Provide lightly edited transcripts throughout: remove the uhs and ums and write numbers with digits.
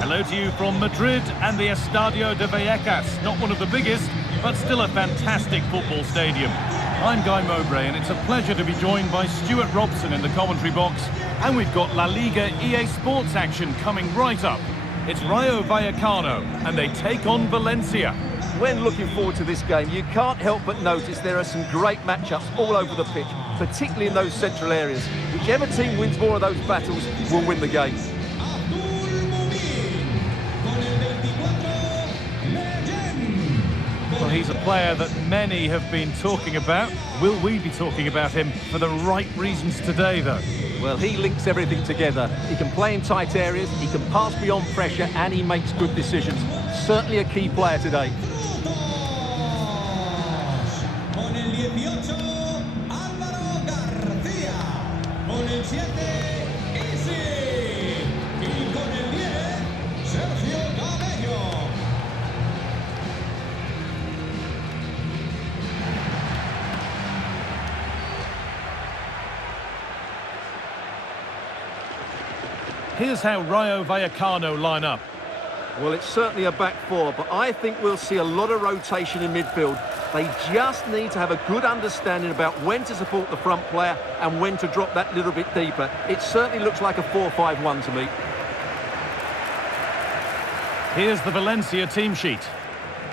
Hello to you from Madrid and the Estadio de Vallecas. Not one of the biggest, but still a fantastic football stadium. I'm Guy Mowbray, and it's a pleasure to be joined by Stuart Robson in the commentary box. And we've got La Liga EA Sports action coming right up. It's Rayo Vallecano, and they take on Valencia. When looking forward to this game, you can't help but notice there are some great matchups all over the pitch, particularly in those central areas. Whichever team wins more of those battles will win the game. Well, he's a player that many have been talking about. Will we be talking about him for the right reasons today, though? Well, he links everything together. He can play in tight areas, he can pass beyond pressure, and he makes good decisions. Certainly a key player today. Con el 18, Álvaro García. Con el 7, Easy. Y con el 10, Sergio Cabello. Here's how Rayo Vallecano line up. Well, it's certainly a back four, but I think we'll see a lot of rotation in midfield. They just need to have a good understanding about when to support the front player and when to drop that little bit deeper. It certainly looks like a 4-5-1 to me. Here's the Valencia team sheet.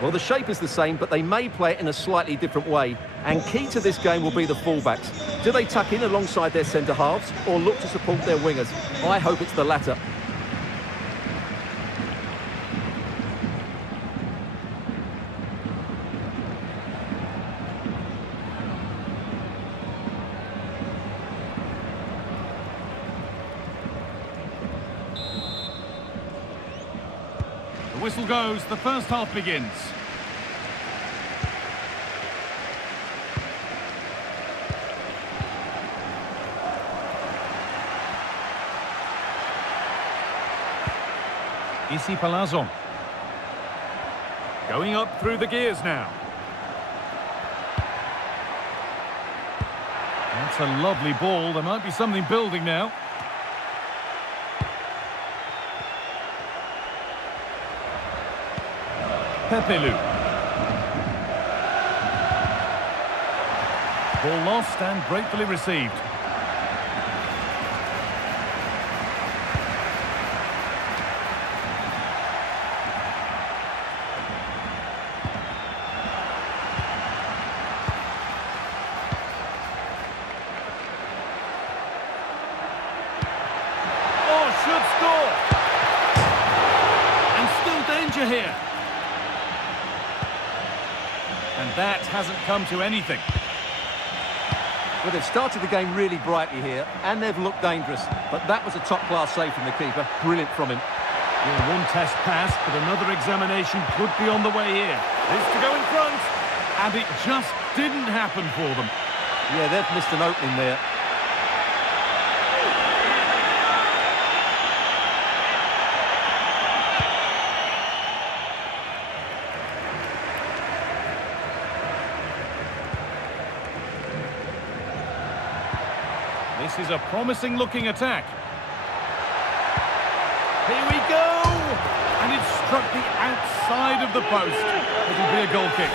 Well, the shape is the same, but they may play it in a slightly different way. And key to this game will be the fullbacks. Do they tuck in alongside their centre-halves or look to support their wingers? I hope it's the latter. The whistle goes, the first half begins. Isi Palazzo. Going up through the gears now. That's a lovely ball. There might be something building now. Pepelu. Ball lost and gratefully received. Oh, should score! And still danger here. And that hasn't come to anything. Well, they've started the game really brightly here, and they've looked dangerous. But that was a top-class save from the keeper. Brilliant from him. Yeah, one test passed, but another examination could be on the way here. This to go in front, and it just didn't happen for them. Yeah, they've missed an opening there. This is a promising-looking attack. Here we go! And it struck the outside of the post. It'll be a goal kick.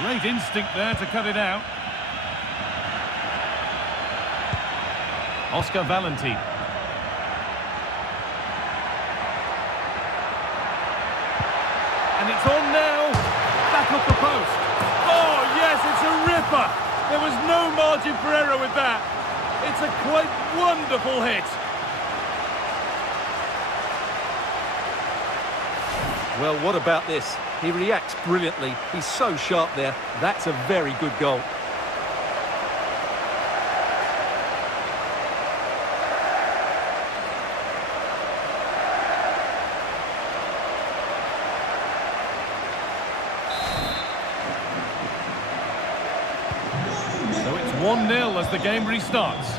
Great instinct there to cut it out. Oscar Valentin. And it's on now. Back off the post. Oh, yes, it's a ripper. There was no margin for error with that. It's a quite wonderful hit. Well, what about this? He reacts brilliantly. He's so sharp there. That's a very good goal. So it's 1-0 as the game restarts.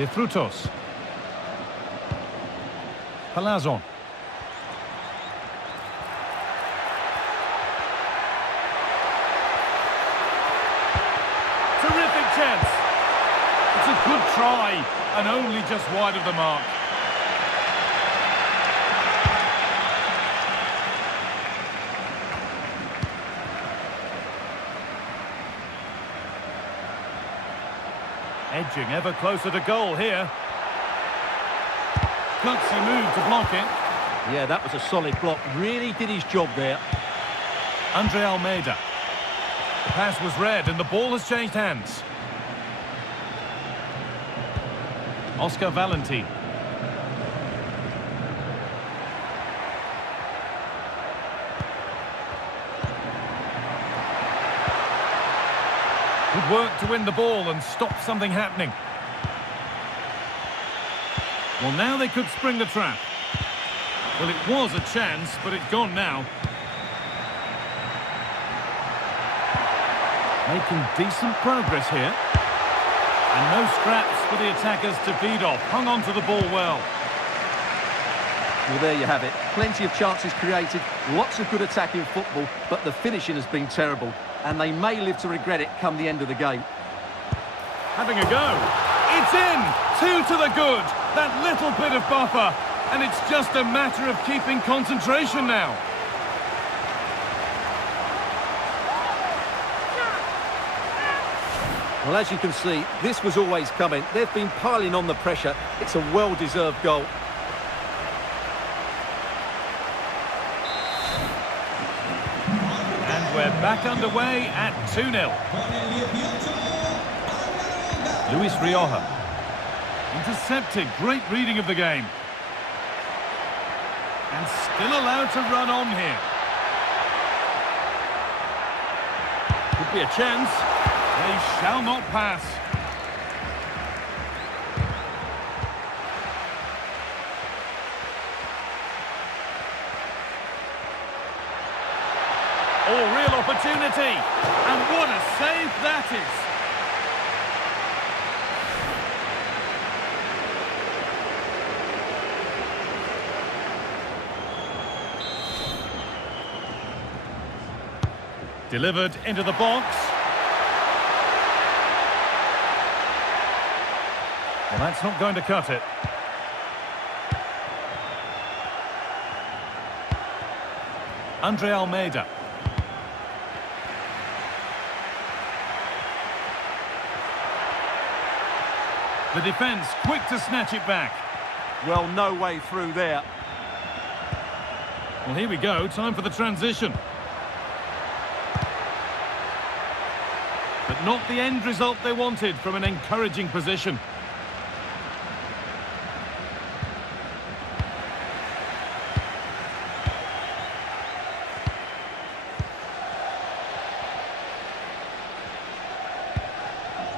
De Frutos. Palazon. Terrific chance. It's a good try, and only just wide of the mark. Edging ever closer to goal here. Gutsy move to block it. Yeah, that was a solid block. Really did his job there. Andre Almeida. The pass was read and the ball has changed hands. Oscar Valentin. Good work to win the ball and stop something happening. Well, now they could spring the trap. Well, it was a chance, but it's gone now. Making decent progress here. And no scraps for the attackers to feed off. Hung on to the ball well. Well, there you have it. Plenty of chances created, lots of good attacking football, but the finishing has been terrible, and they may live to regret it come the end of the game. Having a go. It's in! 2 to the good. That little bit of buffer. And it's just a matter of keeping concentration now. Well, as you can see, this was always coming. They've been piling on the pressure. It's a well-deserved goal. And we're back underway at 2-0. Luis Rioja. Intercepted. Great reading of the game. And still allowed to run on here. Could be a chance. They shall not pass. Oh, real opportunity. And what a save that is. Delivered into the box. Well, that's not going to cut it. Andre Almeida. The defence quick to snatch it back. Well, no way through there. Well, here we go. Time for the transition. But not the end result they wanted from an encouraging position.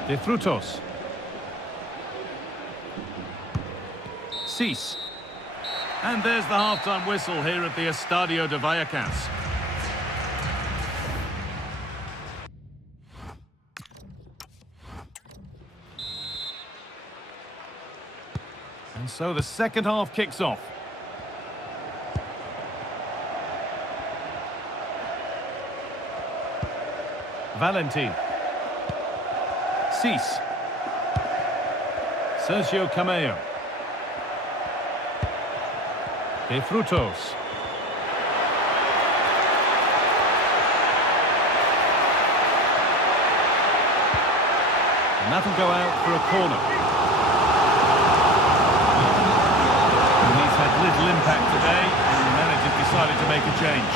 De Frutos. Cease. And there's the half-time whistle here at the Estadio de Vallecas. And so the second half kicks off. Valentin. Cease. Sergio Cameo. De Frutos. And that'll go out for a corner. He's had little impact today, and the manager's decided to make a change.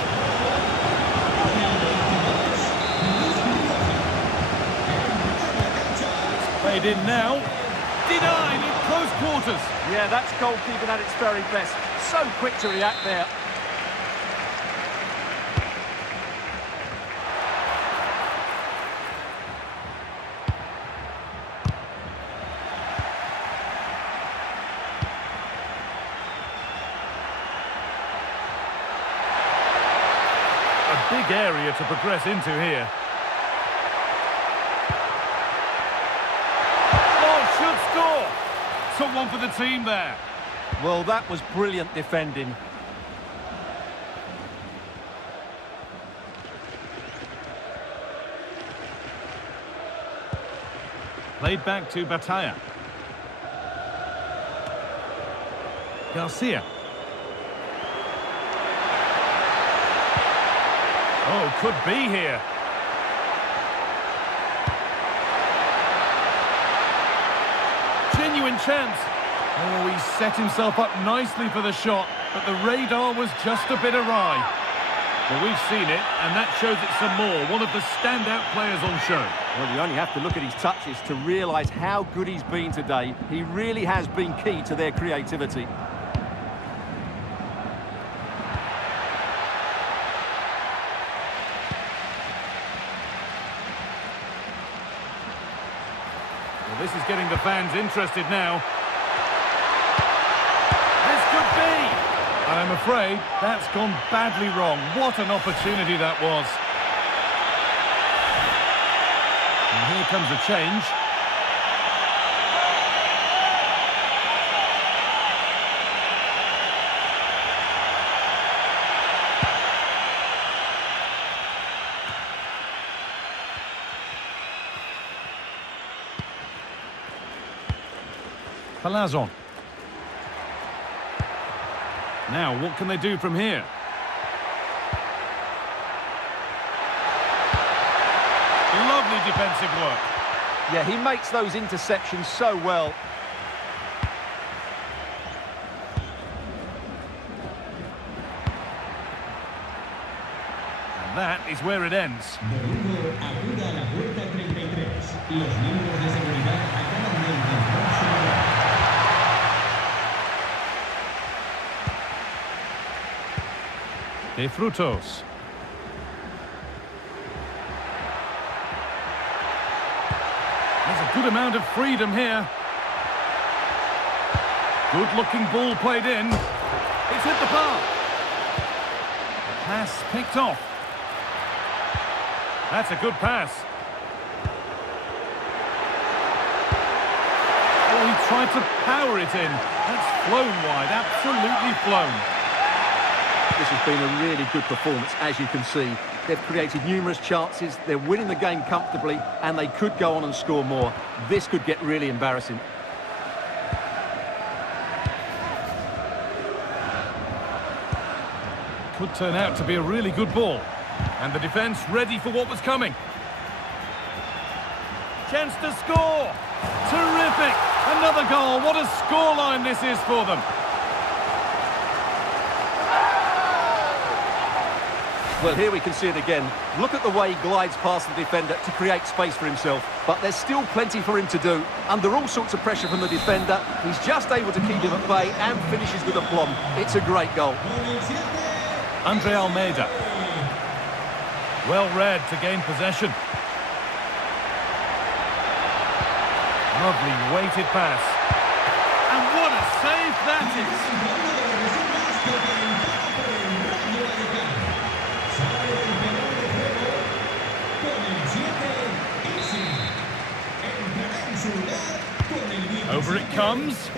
It's played in now. Denied in close quarters. Yeah, that's goalkeeping at its very best. So quick to react there. A big area to progress into here. Oh, should score. took one for the team there. Well, that was brilliant defending. Played back to Batalla. Garcia. Oh, could be here. Genuine chance. Oh, he set himself up nicely for the shot, but the radar was just a bit awry. Well, we've seen it, and that shows it some more. One of the standout players on show. Well, you only have to look at his touches to realise how good he's been today. He really has been key to their creativity. Well, this is getting the fans interested now. This could be! And I'm afraid that's gone badly wrong. What an opportunity that was. And here comes a change. Palazon. Now, what can they do from here? Lovely defensive work. Yeah, he makes those interceptions so well. And that is where it ends. Domingo acuda a la puerta 33. Los miembros de seguridad acaban de intentar su lugar. De Frutos. There's a good amount of freedom here. Good-looking ball played in. It's hit the bar. Pass picked off. That's a good pass. Oh, he tried to power it in. That's flown wide, absolutely flown. This has been a really good performance, as you can see. They've created numerous chances, they're winning the game comfortably, and they could go on and score more. This could get really embarrassing. Could turn out to be a really good ball. And the defence ready for what was coming. Chance to score! Terrific! Another goal. What a scoreline this is for them. Well, here we can see it again. Look at the way he glides past the defender to create space for himself. But there's still plenty for him to do. Under all sorts of pressure from the defender, he's just able to keep him at bay and finishes with aplomb. It's a great goal. Andre Almeida. Well read to gain possession. Lovely weighted pass. And what a save that is! Over it comes.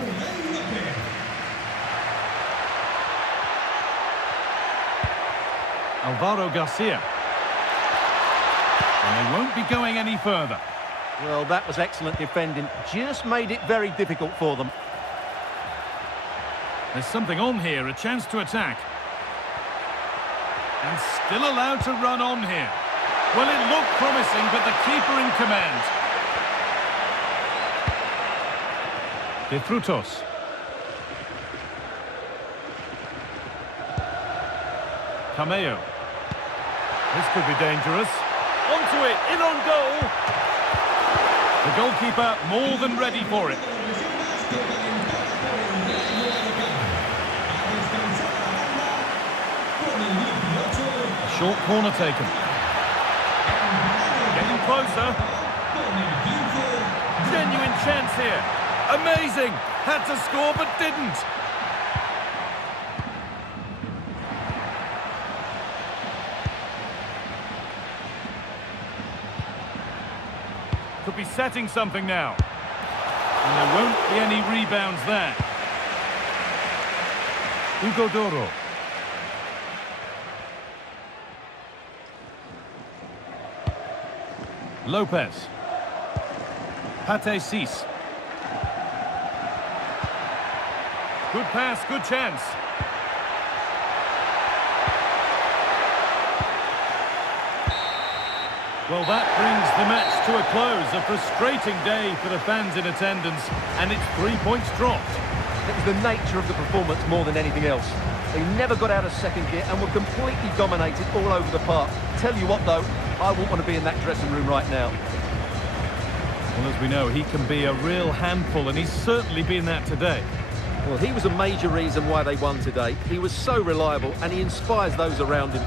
Alvaro Garcia. And they won't be going any further. Well, that was excellent defending. Just made it very difficult for them. There's something on here, a chance to attack. And still allowed to run on here. Well, it looked promising, but the keeper in command. De Frutos. Cameo. This could be dangerous. Onto it, in on goal. The goalkeeper more than ready for it. A short corner taken. Getting closer. Genuine chance here. Amazing! Had to score but didn't. Could be setting something now. And there won't be any rebounds there. Hugo Doro. Lopez. Pate Cis. Good pass, good chance. Well, that brings the match to a close. A frustrating day for the fans in attendance, and it's 3 points dropped. It was the nature of the performance more than anything else. They never got out of second gear and were completely dominated all over the park. Tell you what, though, I wouldn't want to be in that dressing room right now. Well, as we know, he can be a real handful, and he's certainly been that today. Well, he was a major reason why they won today. He was so reliable, and he inspires those around him.